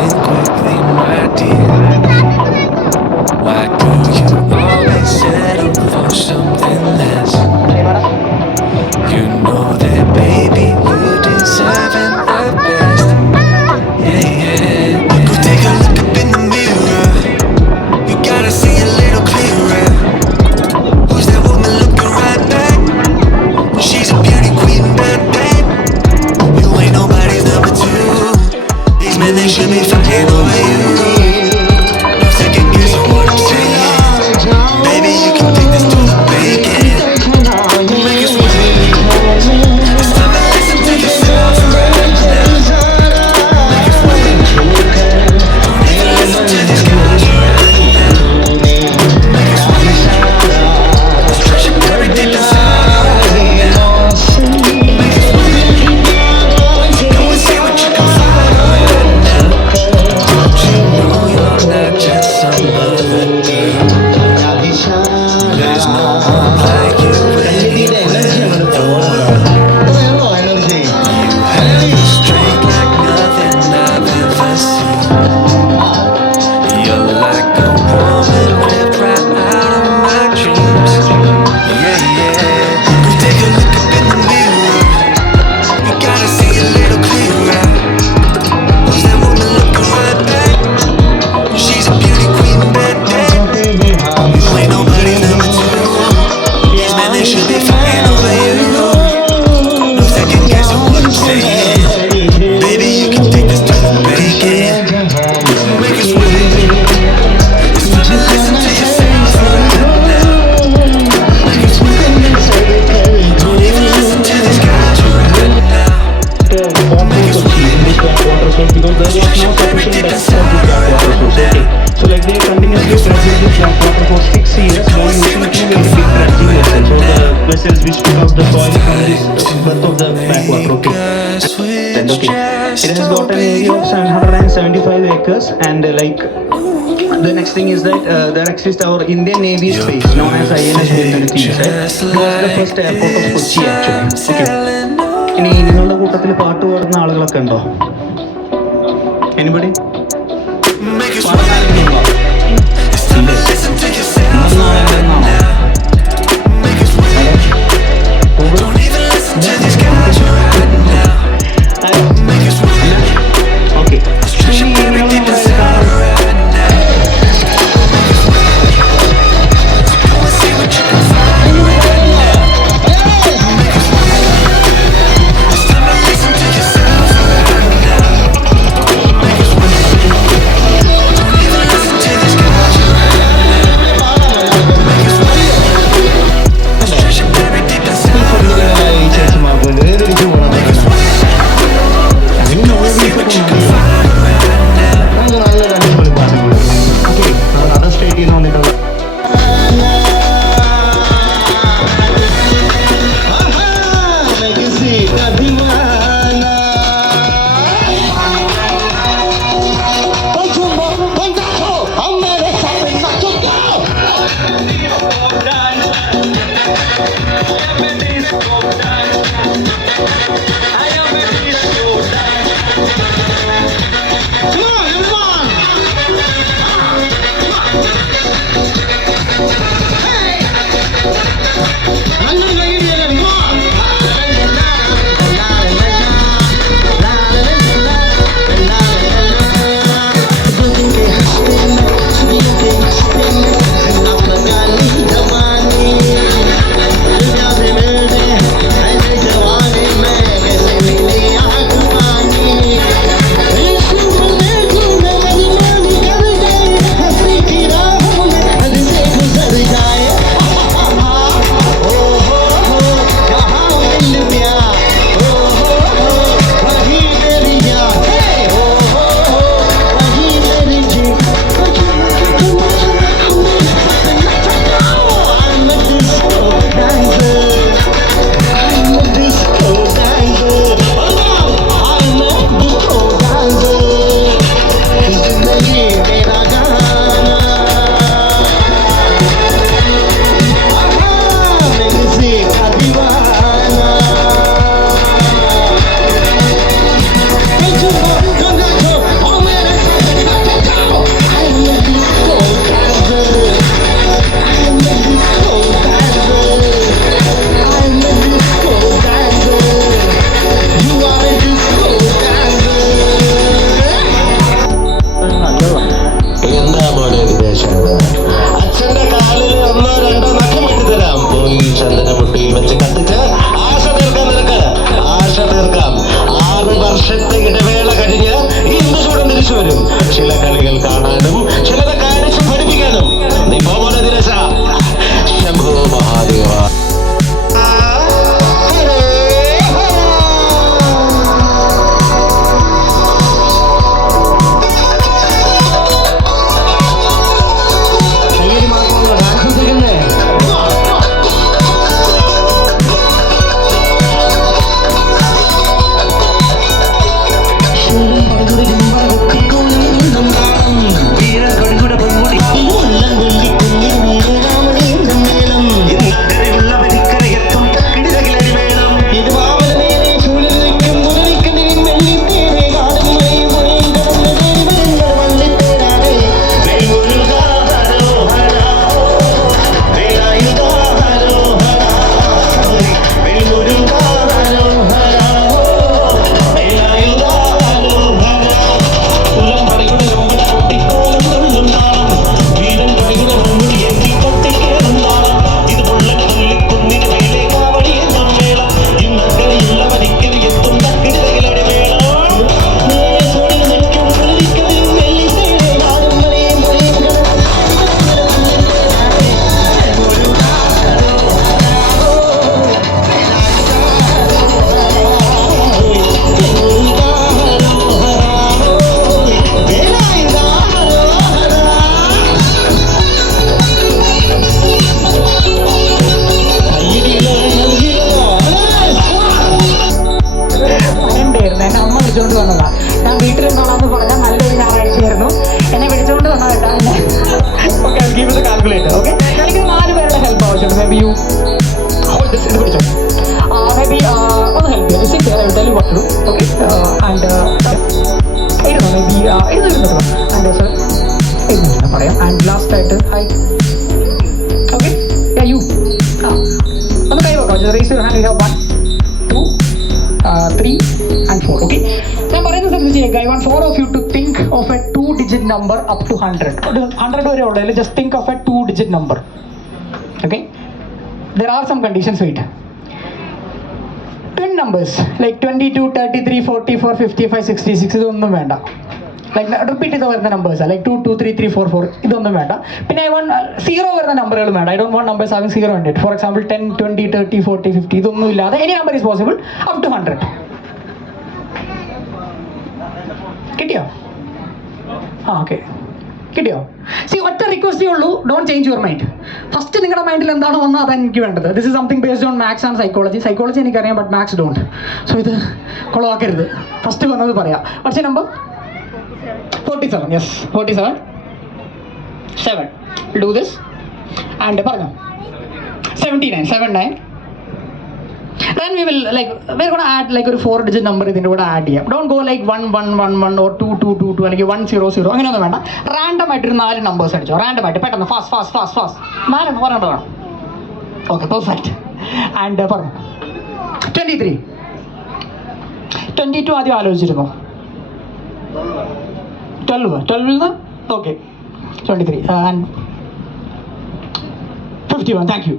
think quickly, my dear. Why do you always settle for something less? You know that, baby, you deserving the best. Yeah, yeah. Go take a look up in the mirror. You gotta see a little clearer. Who's that woman looking right back? She's a beauty queen, bad babe. You ain't nobody's number two. These men, they should be fighting over you. No second guessing what I'm saying. Baby, you can take this to the bacon. Make it sweet. It's time to listen to yourself right now. Make it sweet. Don't even listen to these guys right now. Make it sweet. Stretch your very deep inside right now. Make it sweet. Go and see what you can find right now. Don't you know you're not just some other girl? There's no one like you anywhere in the world. You have a strength like nothing I've ever seen. You're like a woman ripped right out of my dreams. Yeah, yeah. Go take a look up in the mirror. You gotta see a little clearer. Who's that woman looking right back? She's a beauty queen, bad babe. You ain't nobody's number two. These men, they should be fighting over you. No second guessing what I'm saying. Baby, you can take this to the bacon. Make it sweet. It's time to listen to yourself right now. Make it sweet. Don't even listen to these guys right now. Make it sweet. Because there was no sufficient depth of the backwater source. Okay. So like they continuously dredged this backwater for 6 years while using two very big dredging vessels. So the vessels which took out the soil from this birth of the backwater. Okay. And okay. It has got an area of 775 acres and like the next thing is that there exists our Indian Navy space known as INS Bindanathi. It was the first airport of Kochi actually. Okay. ഇനി നിങ്ങളുടെ കൂട്ടത്തിൽ പാട്ട് പാടുന്ന ആളുകളൊക്കെ ഉണ്ടോ? എനിബഡി? പാടാൻ ആരെങ്കിലുമുണ്ടോ? ഉണ്ട്. ഓക്കെ. വന്നതാ. ഞാൻ വീട്ടിലുണ്ടോളാന്ന് പറഞ്ഞാൽ നല്ലൊരു ഞായറാഴ്ചയായിരുന്നു. എന്നെ വിളിച്ചുകൊണ്ട് വന്നതാ എന്നെ. Okay, give the calculator. Okay, എനിക്ക് 4 പേരുടെ ഹെൽപ്പ് ആവശ്യമുണ്ട്. Maybe you hold this, ഇത് പിടിച്ചോ. മേ ബി ഒന്ന് ഹെൽപ്പ് ചെയ്യാം. Sit I will tell you what to do. Okay, and ഇരുന്നോ, മേ ബി ഇരുന്നോ. ആൻഡ് സർ ഇരുന്നു പറയാം. ആൻഡ് ലാസ്റ്റ് ആയിട്ട് ഹൈ. ഓക്കെ, യു ഒന്ന് കൈ വെക്കാം. Raise your hand. You have 1, 2, 3 and 4. Okay, ഞാൻ പറയുന്നത് ശ്രദ്ധിച്ച് ചെയ്യുക. I want 4 of you to think of a 2-digit number up to 100. 100 വരെ ഉള്ളതിൽ just think of a 2-digit number. Okay, there are some conditions. Wait, 10 numbers like 22, 33, 44, 55, 66 ഇതൊന്നും വേണ്ട. Like repeat ചെയ്ത് വരുന്ന നമ്പേഴ്സ് ലൈക്ക് 2, 2, 3, 3, 4, 4 ഇതൊന്നും വേണ്ട. പിന്നെ ഐ വാണ്ട് 0 വരുന്ന നമ്പറുകൾ വേണ്ട. I don't want numbers having 0 in it. For example 10, 20, 30, 40, 50 ഇതൊന്നും ഇല്ലാതെ any number is possible up to 100. കിട്ടിയോ? ഓക്കെ, കിട്ടിയോ? സി, ഒറ്റ റിക്വസ്റ്റേ ഉള്ളൂ, don't change your mind. First നിങ്ങളുടെ മൈൻഡിൽ എന്താണോ വന്നത് അതാണ് എനിക്ക് വേണ്ടത്. This is something based on maths and psychology. Psychology എനിക്കറിയാം, ബട്ട് മാത്സ് ഡോണ്ട്. സോ ഇത് കൊളവാക്കരുത്. ഫസ്റ്റ് വന്നത് പറയാം. പക്ഷേ നമ്പർ 47. യെസ്, 47. 7. ഡു ദിസ് ആൻഡ് പറഞ്ഞോ. 79. 79. Then we will we're going to add like a 4-digit number ഇതിൻ്റെ കൂടെ ആഡ് ചെയ്യാം. Don't go like 1, 1, 1, 1 or 2, 2, 2, 2 അല്ലെങ്കിൽ 1, 0, 0 അങ്ങനെയൊന്നും വേണ്ട. റാൻഡം ആയിട്ടൊരു 4 നമ്പേഴ്സ് അടിച്ചോ. റാൻഡം ആയിട്ട് പെട്ടെന്ന് ഫാസ്റ്റ് 4 വേണം. Okay, perfect. ആൻഡ് പറഞ്ഞു 23. 22 ആദ്യം ആലോചിച്ചിരുന്നോ? 12 ഓക്കെ. 23 ആൻഡ് 51. Thank you.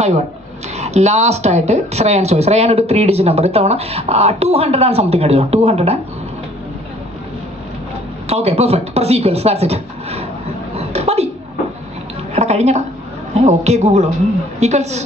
51. ലാസ്റ്റ് ആയിട്ട് ശ്രേയാൻ ചോയ്സ്. ശ്രേയാൻ ഒരു 3-digit നമ്പർ. ഇത്തവണ 200 ആൻഡ് സംതിങ് അടിച്ചോ. 200 and okay, perfect. Plus equals, that's it. മതി. എടാ കഴിഞ്ഞടാ. ഓക്കെ ഗൂഗിളോ ഈക്വൽസ്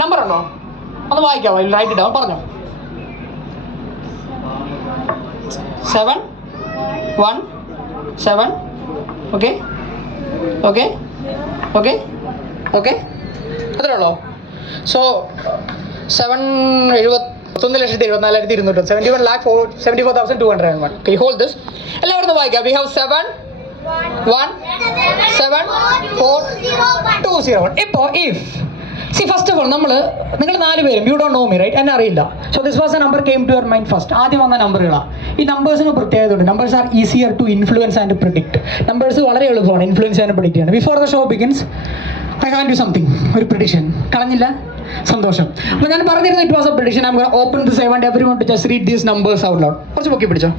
നമ്പർ ഉണ്ടോ? ഒന്ന് വായിക്കാമോ? റൈറ്റ് ഇടാം. പറഞ്ഞോ. 7, 1, 7. ഓക്കെ ഓക്കെ ഓക്കെ ഓക്കെ, അത്രേ ഉള്ളോ? സോ 71,74,200 71,74,201. Okay, hold this. എല്ലാവരും വായിക്കാം. We have 7, 1, 7, 4, 2, 0, 1. ഇപ്പോൾ if see first of all നിങ്ങൾ 4 പേരും you don't know me right, എന്നെ അറിയില്ല. So this was a number came to your mind first. ആദ്യം വന്ന നമ്പറുകളാണ്. ഈ നമ്പേഴ്സിന് പ്രത്യേകതയുണ്ട്. Numbers are easier to influence and predict. Numbers വളരെ എളുപ്പമാണ് ഇൻഫ്ലുവൻസ് ആൻഡ് പ്രിഡിക്റ്റ് ചെയ്യാൻ. Before the show begins I had do something, ഒരു പ്രിഡിക്ഷൻ. കളഞ്ഞില്ല, സന്തോഷം. അപ്പോൾ ഞാൻ പറഞ്ഞിരുന്നു it was a prediction. I am going open this. I want everyone to just read these numbers out loud. കുറച്ച് പൊക്കി പിടിച്ചോ.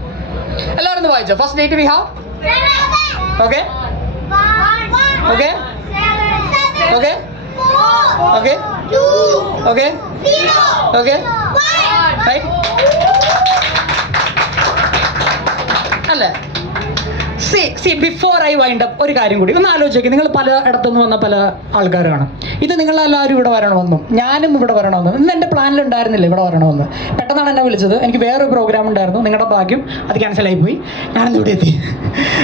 എല്ലാവരും ഒന്ന് വായിച്ചോ. First date we have. Okay okay okay okay okay okay, right അല്ലേ? See before I wind up ഒരു കാര്യം കൂടി ഒന്ന് ആലോചിക്കുക. നിങ്ങൾ പല ഇടത്തുനിന്ന് വന്ന പല ആൾക്കാരാണ്. ഇത് നിങ്ങളെല്ലാവരും ഇവിടെ വരണമെന്നും ഞാനും ഇവിടെ വരണമെന്നും ഇന്ന് എൻ്റെ പ്ലാനിലുണ്ടായിരുന്നില്ല ഇവിടെ വരണമെന്ന്. പെട്ടെന്നാണ് എന്നെ വിളിച്ചത്. എനിക്ക് വേറൊരു പ്രോഗ്രാം ഉണ്ടായിരുന്നു. നിങ്ങളുടെ ഭാഗ്യം അത് ക്യാൻസലായി പോയി. ഞാനിന്ന് ഇവിടെ എത്തി.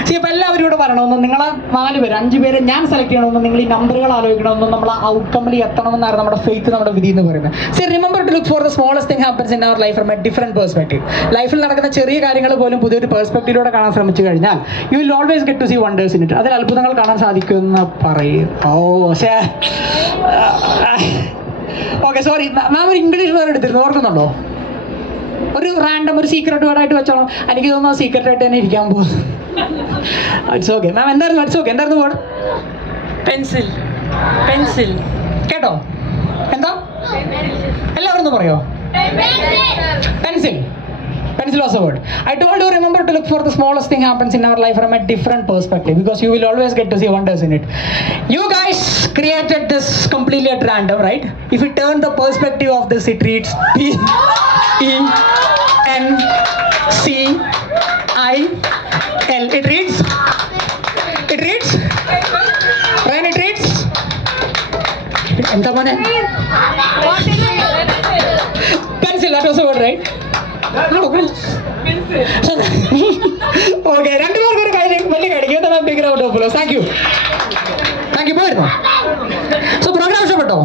സി അപ്പോൾ എല്ലാവരും ഇവിടെ വരണമെന്നും നിങ്ങളെ 4 പേര് 5 പേര് ഞാൻ സെലക്ട് ചെയ്യണമെന്നും നിങ്ങൾ ഈ നമ്പറുകൾ ആലോചിക്കണമെന്നും നമ്മൾ ആ ഔട്ട്കമ്മിൽ എത്തണമെന്നായിരുന്നു നമ്മുടെ ഫെയ്ത്ത്, നമ്മുടെ വിധി എന്ന് പറയുന്നത്. See remember to look for the smallest thing happens in our life from a different perspective. ലൈഫിൽ നടക്കുന്ന ചെറിയ കാര്യങ്ങൾ പോലും പുതിയൊരു പെർസ്പെക്റ്റീവിലൂടെ കാണാൻ ശ്രമിച്ചു കഴിഞ്ഞാൽ you will always get to see wonders in it. അതിൽ അത്ഭുതങ്ങൾ കാണാൻ സാധിക്കുമെന്ന് പറയും. ഓക്കെ, സോറി മാം, ഒരു ഇംഗ്ലീഷ് വേർഡ് എടുത്തിരുന്നു, ഓർക്കുന്നുണ്ടോ? ഒരു റാൻഡം ഒരു സീക്രട്ട് വേർഡായിട്ട് വെച്ചോളാം. എനിക്ക് തോന്നുന്നു സീക്രട്ട് ആയിട്ട് തന്നെ ഇരിക്കാൻ പോകും. It's okay ma'am. എന്തായിരുന്നു? It's okay. എന്തായിരുന്നു വേർഡ്? പെൻസിൽ. പെൻസിൽ കേട്ടോ? എന്താ? എല്ലാവരും ഒന്ന് പറയോ? Pencil. Pencil was a word. I told you, remember to look for the smallest thing happens in our life from a different perspective, because you will always get to see wonders in it. You guys created this completely at random, right? If you turn the perspective of this, it reads P-E-N-C-I-L. It reads Ryan, it reads എന്താ മോനെ? Pencil, that was a word, right? Okay, 2 പേർക്ക് ഒരു കാര്യം വലിയ കാര്യം. Big round of applause. Thank you പോയിരുന്നു. So programme ഇഷ്ടപ്പെട്ടോ?